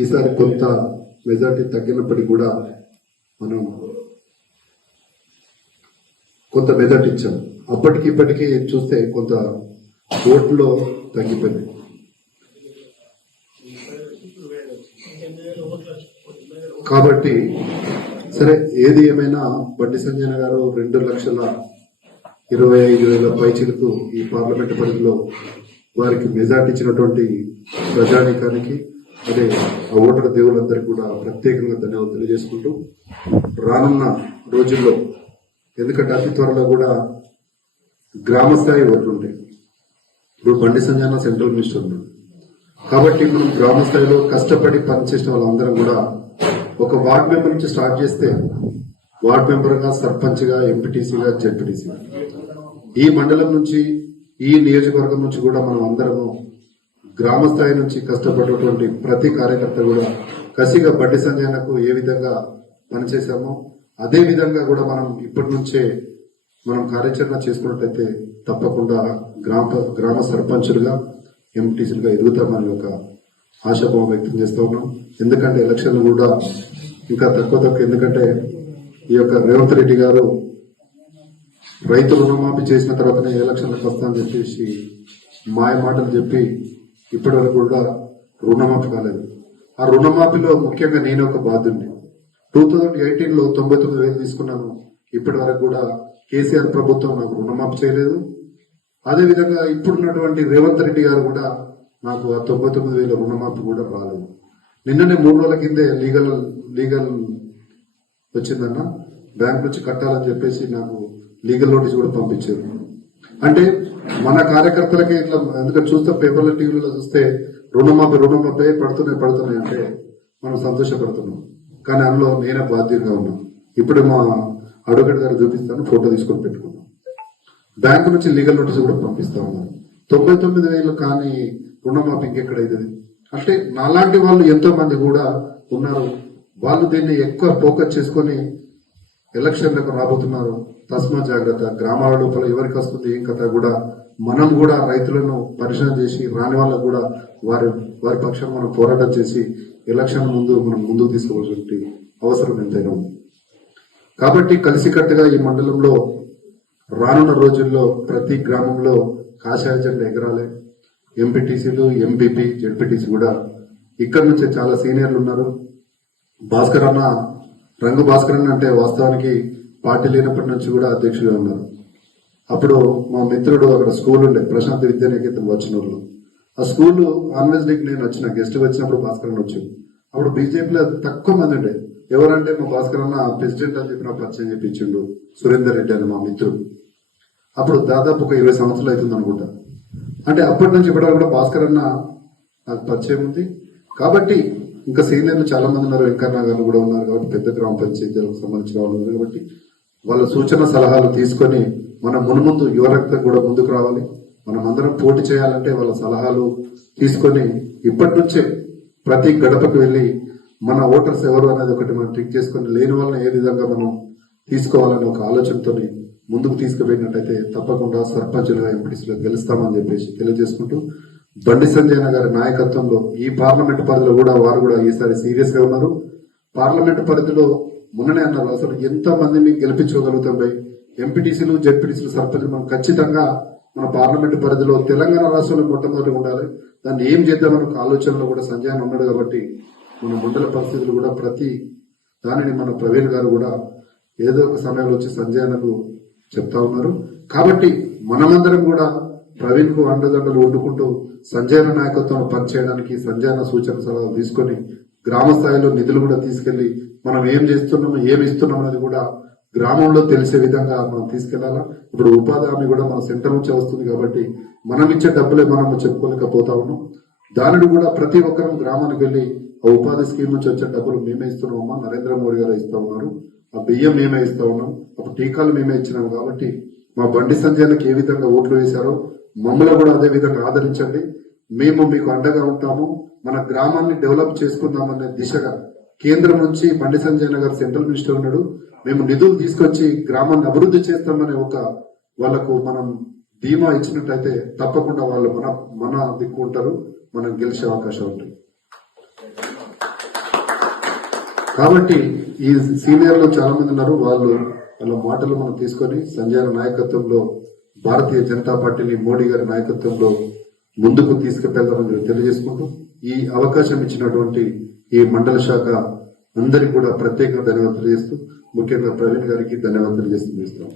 ఈసారి కొంత మెజార్టీ తగ్గినప్పటికీ కూడా మనం కొంత మెజార్టీ ఇచ్చాం. అప్పటికి ఇప్పటికీ చూస్తే కొంత ఓట్లో తగ్గిపోయింది. కాబట్టి సరే, ఏది ఏమైనా బండి సంజయ్ గారు 2,25,000 పైచిలకు ఈ పార్లమెంటు పరిధిలో వారికి మెజార్టీ ఇచ్చినటువంటి ప్రజానీకానికి, అదే ఆ ఓటర్ దేవులందరికీ కూడా ప్రత్యేకంగా ధన్యవాదాలు తెలియజేసుకుంటూ, రానున్న రోజుల్లో ఎందుకంటే అతి త్వరలో కూడా గ్రామ స్థాయి ఓట్లు ఉంటాయి. ఇప్పుడు బండి సంజయ్ సెంట్రల్ మినిస్టర్ ఉన్నాడు కాబట్టి మనం గ్రామ స్థాయిలో కష్టపడి పనిచేసిన వాళ్ళందరం కూడా ఒక వార్డ్ మెంబర్ నుంచి స్టార్ట్ చేస్తే వార్డ్ మెంబర్గా, సర్పంచ్గా, ఎంపీటీసీగా, జెడ్పీటీసీగా ఈ మండలం నుంచి, ఈ నియోజకవర్గం నుంచి కూడా మనం అందరము గ్రామ స్థాయి నుంచి కష్టపడినటువంటి ప్రతి కార్యకర్త కూడా కసిగా బండి సంజయ్కు ఏ విధంగా పనిచేశామో అదే విధంగా కూడా మనం ఇప్పటి నుంచే మనం కార్యాచరణ చేసుకున్నట్లయితే తప్పకుండా గ్రామ సర్పంచులుగా, ఎంపీటీసీలుగా ఎదుగుతామని ఒక ఆశాభావం వ్యక్తం చేస్తూ ఉన్నాం. ఎందుకంటే ఎలక్షన్లు కూడా ఇంకా తక్కువ, ఎందుకంటే ఈ యొక్క రేవంత్ రెడ్డి గారు రైతు రుణమాఫీ చేసిన తర్వాతనే ఎలక్షన్లకు వస్తామని చెప్పేసి మాయ మాటలు చెప్పి ఇప్పటి వరకు కూడా రుణమాఫీ కాలేదు. ఆ రుణమాఫీలో ముఖ్యంగా నేను ఒక బాధ్యుడిని. 2018లో 99,000 తీసుకున్నాను. ఇప్పటి వరకు కూడా కేసీఆర్ ప్రభుత్వం నాకు రుణమాఫీ చేయలేదు. అదేవిధంగా ఇప్పుడున్నటువంటి రేవంత్ రెడ్డి గారు కూడా నాకు ఆ 99,000 రుణమాఫీ కూడా రాలేదు. నిన్ననే 3 రోజుల కిందే లీగల్ వచ్చిందన్న, బ్యాంక్ నుంచి కట్టాలని చెప్పేసి నాకు లీగల్ నోటీస్ కూడా పంపించారు. అంటే మన కార్యకర్తలకి ఇట్లా, ఎందుకంటే చూస్తే పేపర్ల, టీవీలలో చూస్తే రుణమాఫీ పడుతున్నాయి అంటే మనం సంతోషపడుతున్నాం. కానీ అందులో నేనే బాధ్యతగా ఉన్నాను. ఇప్పుడు మా అడ్వకేట్ గారు చూపిస్తాను, ఫోటో తీసుకొని పెట్టుకున్నాం. బ్యాంకు నుంచి లీగల్ నోటీస్ కూడా పంపిస్తా ఉన్నాను. 99,000 కానీ రుణమాఫీ ఇంకెక్కడైతుంది? అంటే నాలాంటి వాళ్ళు ఎంతో మంది కూడా ఉన్నారు. వాళ్ళు దీన్ని ఎక్కువ ఫోకస్ చేసుకొని ఎలక్షన్లకు రాబోతున్నారు. తస్మా జాగ్రత్త. గ్రామాల లోపల ఎవరికి వస్తుంది ఏం కథ కూడా మనం కూడా రైతులను పరిశీలన చేసి రాని వాళ్ళకు కూడా వారి పక్షాన మనం పోరాటం చేసి ఎలక్షన్ మనం ముందుకు తీసుకోవాల్సిన అవసరం ఎంతైనా ఉంది. కాబట్టి కలిసికట్టుగా ఈ మండలంలో రానున్న రోజుల్లో ప్రతి గ్రామంలో కాషాయ జెండా ఎగరాలి. ఎంపీటీసీలు, ఎంపీపీ, జెడ్పీటీసీ కూడా ఇక్కడ నుంచే చాలా సీనియర్లు ఉన్నారు. భాస్కర్ అన్న, రంగు భాస్కర్ అన్న అంటే వాస్తవానికి పార్టీ లేనప్పటి నుంచి కూడా అధ్యక్షుడిగా ఉన్నారు. అప్పుడు మా మిత్రుడు అక్కడ స్కూల్ ఉండే ప్రశాంత్ విద్యానికేతన్ వచ్చినోళ్ళు, ఆ స్కూల్ ఆన్వెజ్ డేకి నేను వచ్చిన గెస్ట్ వచ్చినప్పుడు భాస్కర్ అన్న వచ్చి, అప్పుడు బీజేపీలో తక్కువ మంది ఉండే. ఎవరంటే మా భాస్కర్ అన్న ప్రెసిడెంట్ అని చెప్పి నాకు పరిచయం చెప్పించిండు సురేందర్ రెడ్డి అని మా మిత్రుడు. అప్పుడు దాదాపు ఒక 20 సంవత్సరాలు అవుతుంది అనుకుంటా. అంటే అప్పటి నుంచి ఇప్పటివరకు కూడా భాస్కర్ అన్న నాకు పరిచయం ఉంది. కాబట్టి ఇంకా సీనియర్లు చాలా మంది ఉన్నారు, వెంకన్న గారు కూడా ఉన్నారు. కాబట్టి పెద్ద గ్రామ పంచాయతీలకు సంబంధించిన వాళ్ళు ఉన్నారు. కాబట్టి వాళ్ళ సూచన సలహాలు తీసుకొని మనం మున్ముందు యువరక్తం కూడా ముందుకు రావాలి. మనం అందరం పోటీ చేయాలంటే వాళ్ళ సలహాలు తీసుకొని ఇప్పటి నుంచే ప్రతి గడపకు వెళ్ళి మన ఓటర్స్ ఎవరు అనేది ఒకటి మనం ట్రిక్ చేసుకొని లేని వాళ్ళని ఏ విధంగా మనం తీసుకోవాలని ఒక ఆలోచనతో ముందుకు తీసుకుపోయినట్టయితే తప్పకుండా సర్పంచులుగా, ఎంపీటీసీలో గెలుస్తామని చెప్పేసి తెలియజేసుకుంటూ, బండి సంజయ్ గారి నాయకత్వంలో ఈ పార్లమెంట్ పరిధిలో కూడా వారు కూడా ఈసారి సీరియస్ గా ఉన్నారు. పార్లమెంట్ పరిధిలో మొన్ననే అన్నారు, అసలు ఎంత మంది మీకు గెలిపించుకోగలుగుతాం బై ఎంపీటీసీలు, జెడ్పీటీసీలు, సర్పంచులు మనం ఖచ్చితంగా మన పార్లమెంట్ పరిధిలో తెలంగాణ రాష్ట్రంలో మొట్టమొదటి ఉండాలి. దాన్ని ఏం చేద్దామని ఒక ఆలోచనలో కూడా సంజయ్ ఉన్నాడు. కాబట్టి మన మండల పరిస్థితులు కూడా ప్రతి దానిని మన ప్రవీణ్ గారు కూడా ఏదో ఒక సమయంలో వచ్చి సంజయ్ అన్నకు చెప్తా ఉన్నారు. కాబట్టి మనమందరం కూడా ప్రవీణ్ కు అండదండలు వండుకుంటూ సంజయ్ నాయకత్వంలో పనిచేయడానికి సంజయ్ సూచన సలహాలు తీసుకొని గ్రామ స్థాయిలో నిధులు కూడా తీసుకెళ్లి మనం ఏం చేస్తున్నాము, ఏమి ఇస్తున్నాం అనేది కూడా గ్రామంలో తెలిసే విధంగా మనం తీసుకెళ్లాలా. ఇప్పుడు ఉపాధి హామీ కూడా మన సెంటర్ నుంచే వస్తుంది. కాబట్టి మనం ఇచ్చే డబ్బులే మనం చెప్పుకోలేకపోతా ఉన్నాం. దానిని కూడా ప్రతి ఒక్కరూ గ్రామానికి వెళ్లి ఆ ఉపాధి స్కీమ్ నుంచి వచ్చే డబ్బులు మేమే ఇస్తున్నామమ్మా, నరేంద్ర మోడీ గారు ఇస్తా ఉన్నారు, ఆ బియ్యం మేమే ఇస్తా ఉన్నాం, అప్పుడు టీకాలు మేమే ఇచ్చినాం. కాబట్టి మా బండి సంజయ్కి ఏ విధంగా ఓట్లు వేశారో మమ్మల్ని కూడా అదే విధంగా ఆదరించండి. మేము మీకు అండగా ఉంటాము. మన గ్రామాన్ని డెవలప్ చేసుకుందామనే దిశగా కేంద్రం నుంచి బండి సంజయ్ గారు సెంట్రల్ మినిస్టర్ ఉన్నాడు. మేము నిధులు తీసుకొచ్చి గ్రామాన్ని అభివృద్ధి చేస్తామనే ఒక వాళ్లకు మనం ధీమా ఇచ్చినట్లయితే తప్పకుండా వాళ్ళు మన దిక్కు ఉంటారు. మనం గెలిచే అవకాశం ఉంటుంది. కాబట్టి ఈ సీనియర్లు చాలా మంది ఉన్నారు. వాళ్ళ మాటలు మనం తీసుకొని సంజయ్ నాయకత్వంలో భారతీయ జనతా పార్టీని మోడీ గారి నాయకత్వంలో ముందుకు తీసుకువెళ్దామని తెలియజేసుకుంటూ ఈ అవకాశం ఇచ్చినటువంటి ఈ మండల శాఖ అందరికీ కూడా ప్రత్యేకంగా ధన్యవాదాలు తెలియజేస్తూ ముఖ్యంగా ప్రవీణ్ గారికి ధన్యవాదాలు తెలియజేస్తున్నాం.